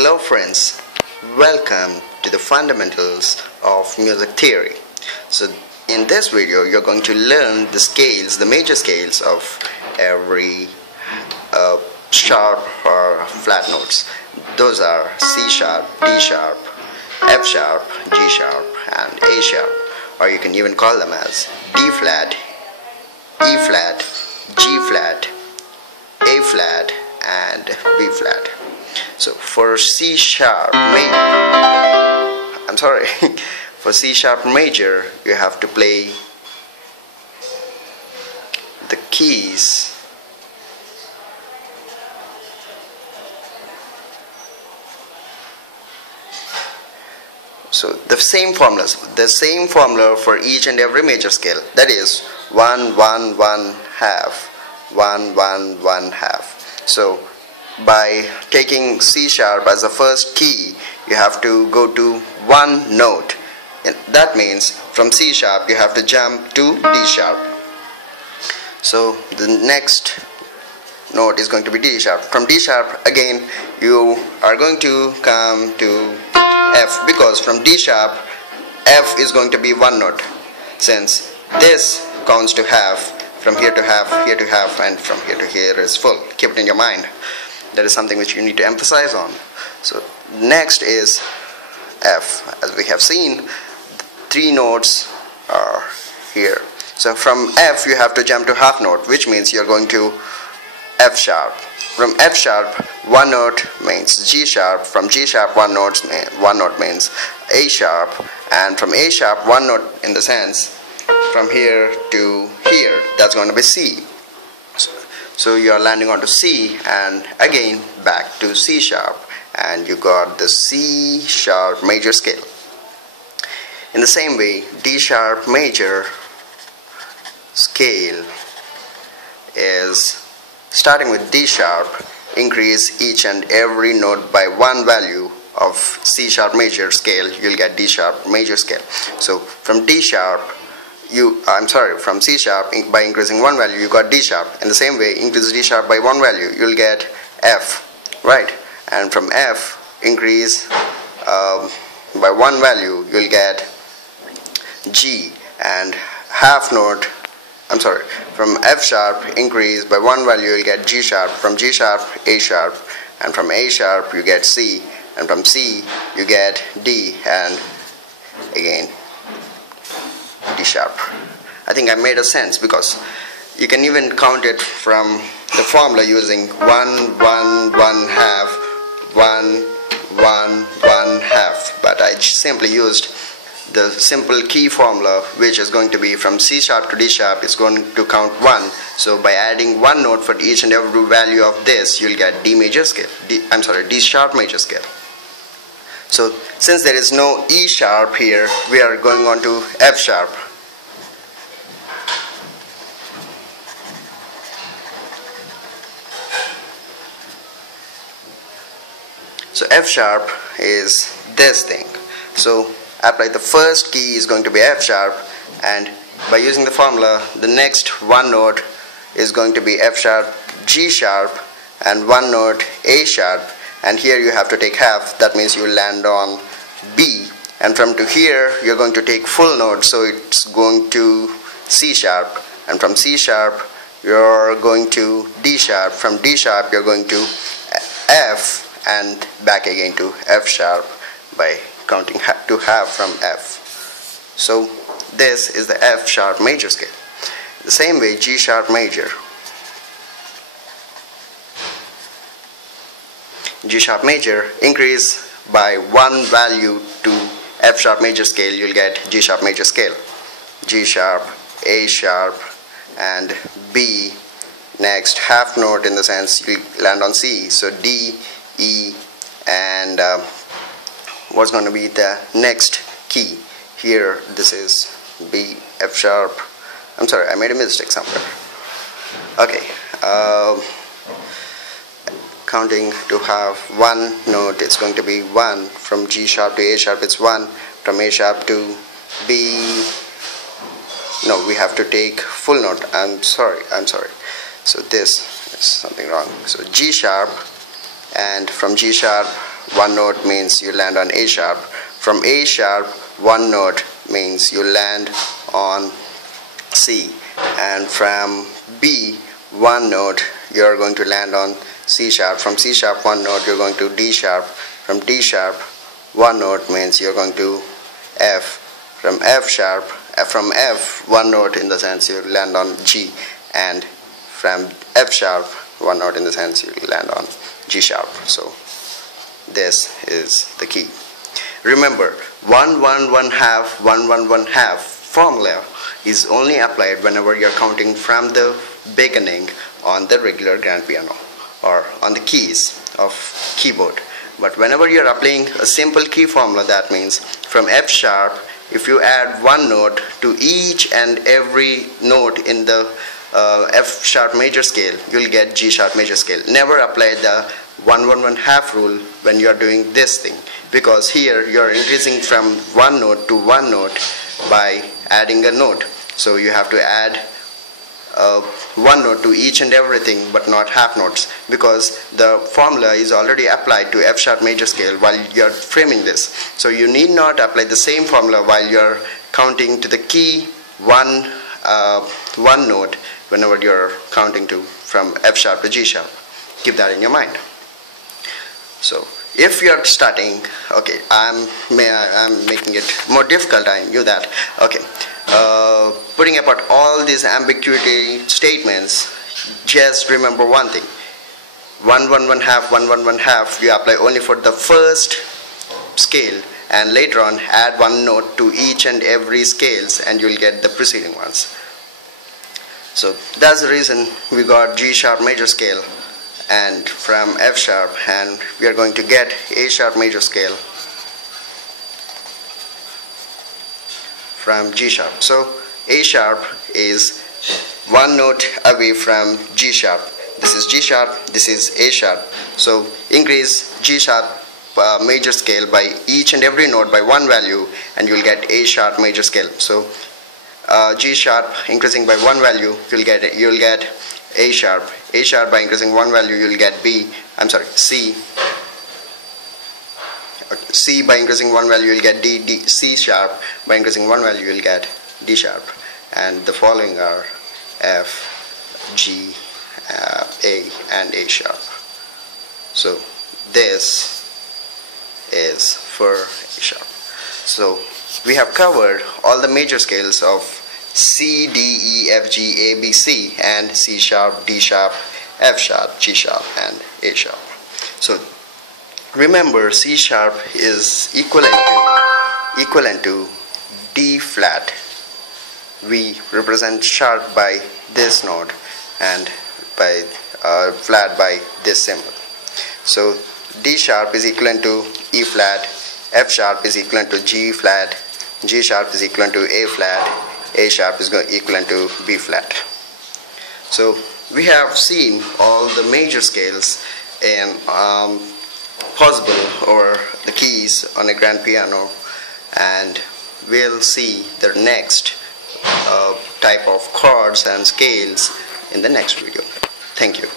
Hello friends, welcome to the fundamentals of music theory. So in this video you're going to learn the scales, the major scales of every sharp or flat notes. Those are C sharp, D sharp, F sharp, G sharp and A sharp, or you can even call them as D flat, E flat, G flat, A flat and B flat. So for C sharp for C sharp major you have to play the keys the same formula for each and every major scale, that is 1 1 1 half 1 1 1 half. So by taking C sharp as the first key, you have to go to one note. And that means from C sharp you have to jump to D sharp. So the next note is going to be D sharp. From D sharp again you are going to come to F, because from D sharp F is going to be one note, since this counts to half, from here to half, here to half and from here to here is full. Keep it in your mind. That is something which you need to emphasize on. So next is F. As we have seen, three notes are here. So from F you have to jump to half note, which means you are going to F sharp. From F sharp one note means G sharp. From G sharp one note means A sharp, and from A sharp one note in the sense from here to here, that's going to be C. So you are landing onto C and again back to C sharp, and you got the C sharp major scale. In the same way, D sharp major scale is starting with D sharp, increase each and every note by one value of C sharp major scale, you'll get D sharp major scale. So from D sharp from C sharp, by increasing one value you got D sharp. In the same way, increase D sharp by one value, you'll get F, right? And from F, increase by one value, you'll get G. And from F sharp, increase by one value, you'll get G sharp. From G sharp, A sharp, and from A sharp you get C, and from C you get D, and again D sharp. I think I made a sense, because you can even count it from the formula using 1 1 1 half 1 1 1 half, but I simply used the simple key formula, which is going to be from C sharp to D sharp is going to count 1. So by adding one note for each and every value of this, you'll get D sharp major scale. So since there is no E sharp here, we are going on to F sharp. So F sharp is this thing. So apply the first key is going to be F sharp, and by using the formula, the next one note is going to be F sharp, G sharp, and one note A sharp. And here you have to take half, that means you will land on B, and from to here you're going to take full note, so it's going to C sharp, and from C sharp you're going to D sharp, from D sharp you're going to F, and back again to F sharp by counting to half from F. So this is the F sharp major scale. The same way, G sharp major. G sharp major, increase by one value to F sharp major scale, you'll get G sharp major scale. G sharp, A sharp and B. Next half note in the sense you land on C, so D, E, and what's going to be the next key here? This is B, F sharp. I'm sorry, I made a mistake somewhere. Okay, counting to have one note, it's going to be 1. From G sharp to A sharp it's 1. From A sharp to B, no, we have to take full note. I'm sorry. So this is something wrong. So G sharp, and from G sharp one note means you land on A sharp. From A sharp, one note means you land on C. And from B, one note, you're going to land on C sharp. From C sharp, one note, you're going to D sharp. From D sharp, one note means you're going to F. From F sharp, from F, one note in the sense you land on G. And from F sharp, one note in the sense you land on G sharp. So this is the key. Remember, 1 1 1 half 1 1 1 half formula is only applied whenever you're counting from the beginning on the regular grand piano or on the keys of keyboard. But whenever you're applying a simple key formula, that means from F sharp, if you add one note to each and every note in the F sharp major scale, you'll get G sharp major scale. Never apply the 1 1 1 half rule when you are doing this thing, because here you are increasing from one note to one note by adding a note. So you have to add one note to each and everything, but not half notes, because the formula is already applied to F sharp major scale while you are framing this. So you need not apply the same formula while you are counting to the key one note whenever you are counting to from F sharp to G sharp. Keep that in your mind. So if you are starting, okay, I'm making it more difficult, I knew that. Okay, putting apart all these ambiguity statements, just remember one thing: 1 1 1 half 1 1 1 half you apply only for the first scale, and later on add one note to each and every scales and you'll get the preceding ones. So that's the reason we got G sharp major scale and from F sharp, and we are going to get A sharp major scale from G sharp. So A sharp is one note away from G sharp. This is G sharp, this is A sharp. So increase G sharp major scale by each and every note by one value and you'll get A sharp major scale. So G sharp increasing by one value, you'll get A sharp. A sharp by increasing one value, you'll get C. C by increasing one value, you'll get D. C sharp by increasing one value, you'll get D sharp. And the following are F, G, A, and A sharp. So this is for A sharp. So we have covered all the major scales of C, D, E, F, G, A, B, C, and C sharp, D sharp, F sharp, G sharp, and A sharp. So remember, C sharp is equivalent to D flat. We represent sharp by this note and by flat by this symbol. So D sharp is equivalent to E flat, F sharp is equivalent to G flat, G sharp is equivalent to A flat, A sharp is equivalent to B flat. So we have seen all the major scales in possible or the keys on a grand piano, and we'll see the next type of chords and scales in the next video. Thank you.